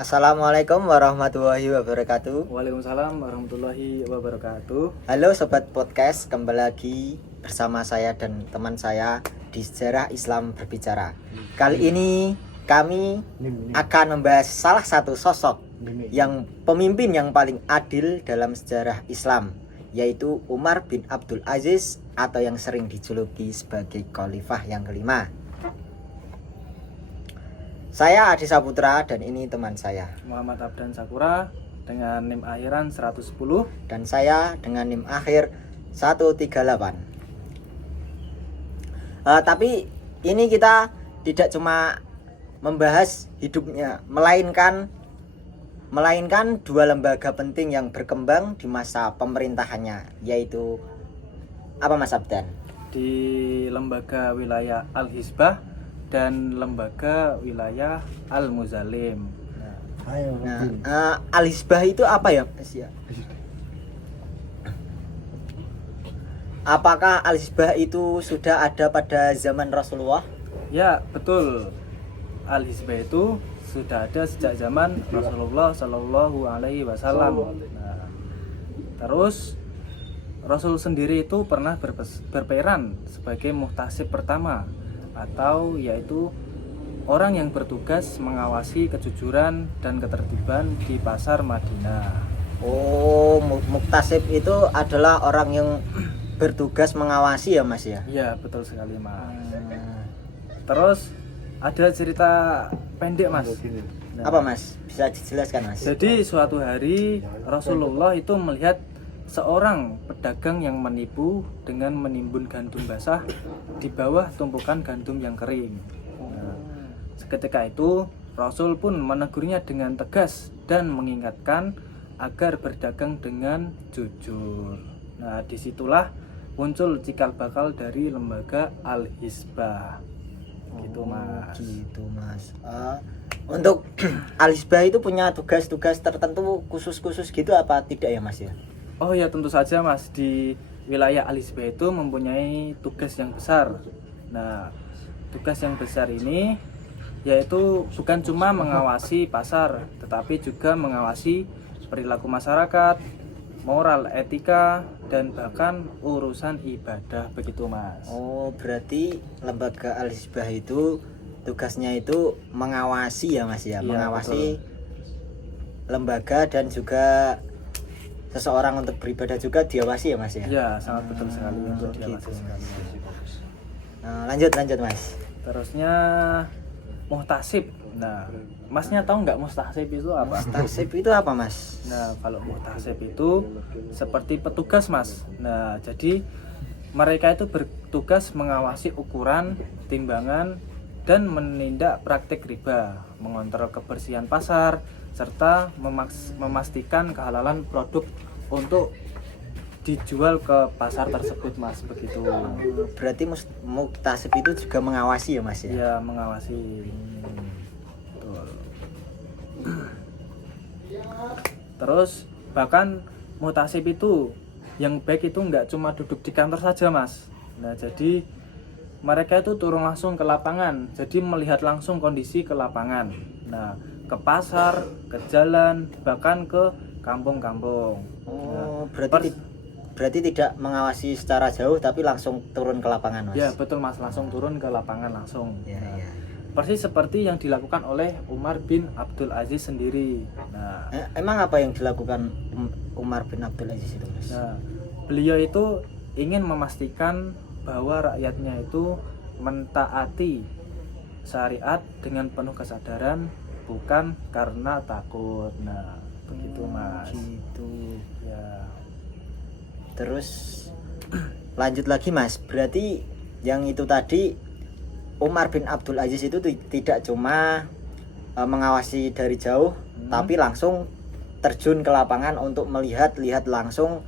Assalamualaikum warahmatullahi wabarakatuh. Waalaikumsalam warahmatullahi wabarakatuh. Halo sobat podcast, kembali lagi bersama saya dan teman saya di Sejarah Islam Berbicara. Kali ini kami akan membahas salah satu sosok yang pemimpin yang paling adil dalam sejarah Islam, yaitu Umar bin Abdul Aziz atau yang sering dijuluki sebagai Khalifah yang kelima. Saya Adi Saputra dan ini teman saya Muhammad Abdan Sakura dengan NIM akhiran 110. dan saya dengan NIM akhir 138. Tapi ini kita tidak cuma membahas hidupnya, melainkan dua lembaga penting yang berkembang di masa pemerintahannya, yaitu apa Mas Abdan? Di lembaga wilayah Al-Hizbah dan lembaga wilayah Al-Muzalim. Al-Hizbah itu apa ya Mas ya? Apakah Al-Hizbah itu sudah ada pada zaman Rasulullah? Ya, betul. Al-Hizbah itu sudah ada sejak zaman Rasulullah Shallallahu Alaihi Wasallam. Terus Rasul sendiri itu pernah berperan sebagai muhtasib pertama, atau yaitu orang yang bertugas mengawasi kejujuran dan ketertiban di pasar Madinah. Oh, muktasib itu adalah orang yang bertugas mengawasi ya Mas ya? Iya, betul sekali Mas. Terus ada cerita pendek Mas. Nah, Apa Mas? Bisa dijelaskan Mas? jadi suatu hari Rasulullah itu melihat seorang pedagang yang menipu dengan menimbun gandum basah di bawah tumpukan gandum yang kering. Nah, seketika itu Rasul pun menegurnya dengan tegas dan mengingatkan agar berdagang dengan jujur. Nah, disitulah muncul cikal bakal dari lembaga Al-Hizbah. Gitu Mas. Gitu Mas. Untuk Al-Hizbah itu punya tugas-tugas tertentu khusus-khusus gitu apa tidak ya Mas ya? Oh ya, tentu saja Mas, di wilayah Al-Hizbah itu mempunyai tugas yang besar. Nah, tugas yang besar ini yaitu bukan cuma mengawasi pasar, tetapi juga mengawasi perilaku masyarakat, moral, etika, dan bahkan urusan ibadah, begitu Mas. Oh, berarti lembaga Al-Hizbah itu tugasnya itu mengawasi ya Mas ya? Iya, Mengawasi lembaga dan juga seseorang untuk beribadah juga diawasi ya Mas ya? Ya, sangat betul sekali untuk gitu. diawasi sekali. Lanjut Mas. Terusnya muhtasib. Nah, Masnya tahu nggak muhtasib itu apa? Muhtasib itu apa Mas? Nah, kalau muhtasib itu seperti petugas Mas. Nah, jadi mereka itu bertugas mengawasi ukuran, timbangan, dan menindak praktik riba, mengontrol kebersihan pasar, serta memastikan kehalalan produk untuk dijual ke pasar tersebut Mas, begitu. Berarti muktasib itu juga mengawasi ya Mas ya? Ya, mengawasi. Betul. Terus bahkan muhtasib itu yang baik itu nggak cuma duduk di kantor saja Mas. Nah, jadi mereka itu turun langsung ke lapangan, jadi melihat langsung kondisi ke lapangan. Nah, ke pasar, ke jalan, bahkan ke kampung-kampung. Oh, berarti tidak mengawasi secara jauh tapi langsung turun ke lapangan Mas? Ya, betul Mas, langsung turun ke lapangan langsung. Ya, Nah, ya. persis seperti yang dilakukan oleh Umar bin Abdul Aziz sendiri. Nah, Emang apa yang dilakukan Umar bin Abdul Aziz itu Mas? Nah, beliau itu ingin memastikan bahwa rakyatnya itu mentaati syariat dengan penuh kesadaran, bukan karena takut. Nah, begitu Mas. Gitu. Ya. Terus lanjut lagi Mas. Berarti yang itu tadi Umar bin Abdul Aziz itu tidak cuma mengawasi dari jauh, tapi langsung terjun ke lapangan untuk melihat langsung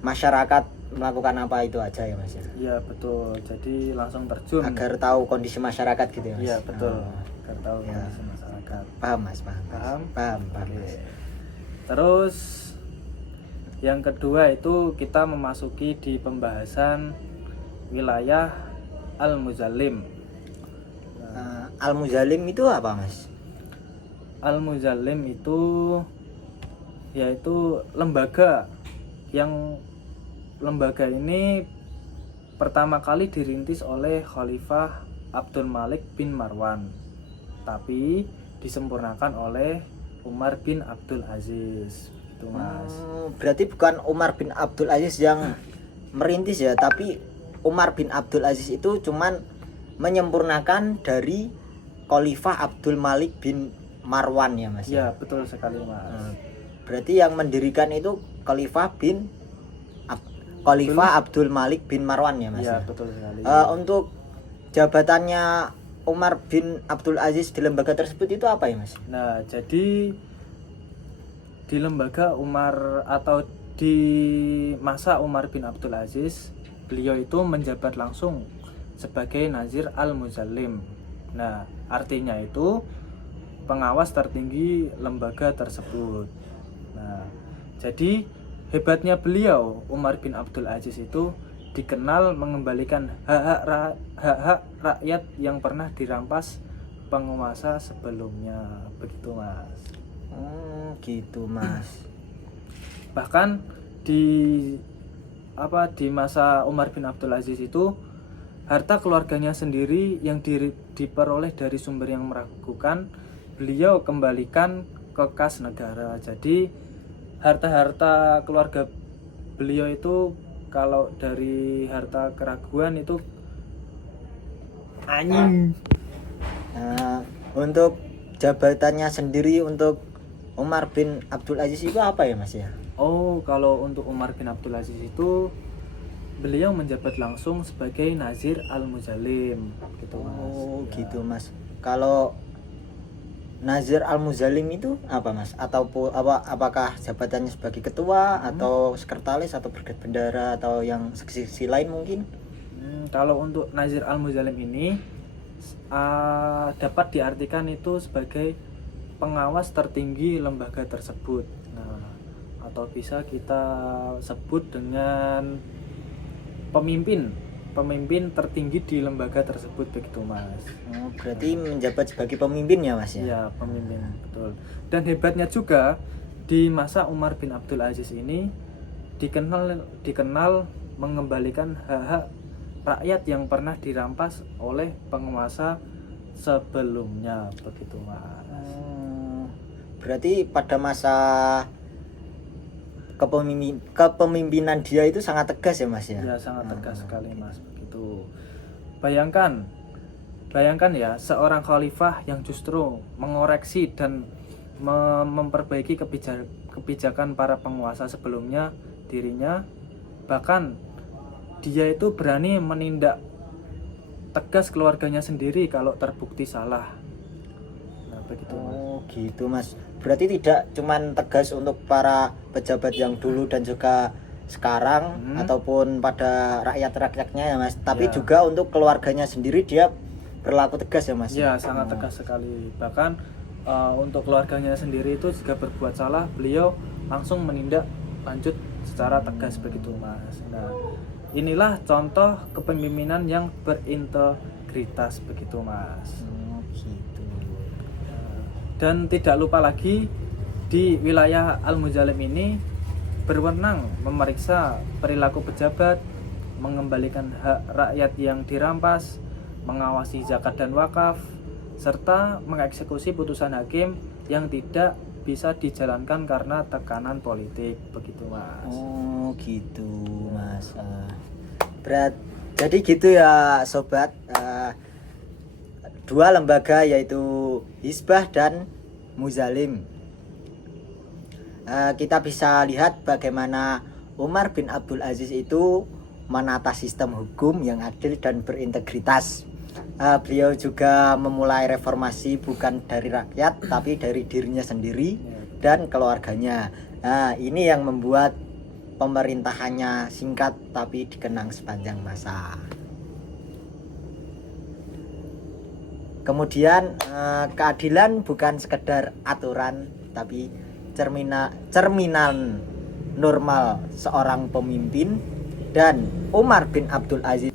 masyarakat melakukan apa itu aja ya Mas ya? Iya, betul. Jadi langsung terjun Agar tahu kondisi masyarakat gitu ya Mas? Iya, betul. Oh, Agar tahu ya. kondisi masyarakat. Paham Mas, paham. Paham Oke. Mas. Terus yang kedua itu kita memasuki di pembahasan wilayah Al-Muzalim. Al-Muzalim itu apa Mas? Al-Muzallim itu yaitu lembaga ini pertama kali dirintis oleh Khalifah Abdul Malik bin Marwan, tapi disempurnakan oleh Umar bin Abdul Aziz. Itu Mas. Berarti bukan Umar bin Abdul Aziz yang merintis ya, tapi Umar bin Abdul Aziz itu cuman menyempurnakan dari Khalifah Abdul Malik bin Marwan ya Mas. Ya, betul sekali Mas. Berarti yang mendirikan itu Khalifah Abdul Malik bin Marwan ya Mas. Ya, betul sekali. Untuk jabatannya Umar bin Abdul Aziz di lembaga tersebut itu apa ya Mas? Nah, jadi di lembaga Umar atau di masa Umar bin Abdul Aziz, beliau itu menjabat langsung sebagai Nazir Al-Muzallim. Nah, artinya itu pengawas tertinggi lembaga tersebut. Nah, jadi hebatnya beliau Umar bin Abdul Aziz itu dikenal mengembalikan hak-hak rakyat yang pernah dirampas penguasa sebelumnya, begitu Mas. Gitu Mas. Bahkan di masa Umar bin Abdul Aziz itu harta keluarganya sendiri yang diperoleh dari sumber yang meragukan, beliau kembalikan ke kas negara. Jadi harta-harta keluarga beliau itu kalau dari harta keraguan itu anjing. Untuk jabatannya sendiri untuk Umar bin Abdul Aziz itu apa ya Mas ya? Oh, kalau untuk Umar bin Abdul Aziz itu beliau menjabat langsung sebagai Nazir Al-Muzallim gitu Mas. Oh, gitu Mas. Kalau Nazir Al-Muzallim itu apa Mas? Atau apakah jabatannya sebagai ketua atau sekretaris atau brigade bendara atau yang seksi lain mungkin? Kalau untuk Nazir Al-Muzallim ini dapat diartikan itu sebagai pengawas tertinggi lembaga tersebut. Nah, atau bisa kita sebut dengan pemimpin tertinggi di lembaga tersebut, begitu Mas. Berarti menjabat sebagai pemimpin ya Mas ya? Ya, pemimpin, betul. Dan hebatnya juga di masa Umar bin Abdul Aziz ini dikenal mengembalikan hak-hak rakyat yang pernah dirampas oleh penguasa sebelumnya, begitu Mas. Berarti pada masa kepemimpinan dia itu sangat tegas ya Mas ya? Ya, sangat tegas sekali Mas, begitu. Bayangkan ya, seorang khalifah yang justru mengoreksi dan memperbaiki kebijakan para penguasa sebelumnya dirinya, bahkan dia itu berani menindak tegas keluarganya sendiri kalau terbukti salah. Nah, begitu Mas. Oh, gitu Mas. Berarti tidak cuman tegas untuk para pejabat yang dulu dan juga sekarang ataupun pada rakyat-rakyatnya ya Mas, tapi juga untuk keluarganya sendiri dia berlaku tegas ya Mas. Ya, sangat tegas sekali. Bahkan untuk keluarganya sendiri itu jika berbuat salah, beliau langsung menindak lanjut secara tegas, begitu Mas. Nah, inilah contoh kepemimpinan yang berintegritas, begitu Mas. Gitu. Dan tidak lupa lagi di wilayah Al-Muzallim ini berwenang memeriksa perilaku pejabat, mengembalikan hak rakyat yang dirampas, mengawasi zakat dan wakaf, serta mengeksekusi putusan hakim yang tidak bisa dijalankan karena tekanan politik, begitu Mas. Oh, gitu Mas. Jadi gitu ya sobat. Dua lembaga yaitu Hizbah dan Muzallim. Kita bisa lihat bagaimana Umar bin Abdul Aziz itu menata sistem hukum yang adil dan berintegritas. Beliau juga memulai reformasi bukan dari rakyat tapi dari dirinya sendiri dan keluarganya. Ini yang membuat pemerintahannya singkat tapi dikenang sepanjang masa. Kemudian keadilan bukan sekedar aturan tapi cerminan normal seorang pemimpin, dan Umar bin Abdul Aziz.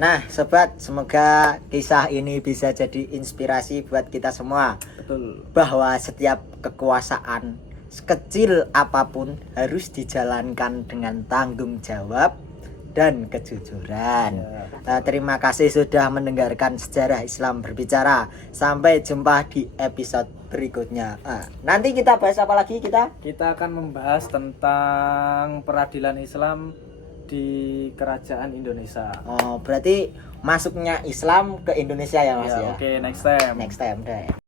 Nah, sobat, semoga kisah ini bisa jadi inspirasi buat kita semua Betul. bahwa setiap kekuasaan sekecil apapun harus dijalankan dengan tanggung jawab dan kejujuran. Terima kasih sudah mendengarkan Sejarah Islam Berbicara. Sampai jumpa di episode berikutnya. Nanti kita bahas apa lagi kita? Kita akan membahas tentang peradilan Islam di kerajaan Indonesia. Oh, berarti masuknya Islam ke Indonesia ya Mas ya? Oke, next time. Next time deh.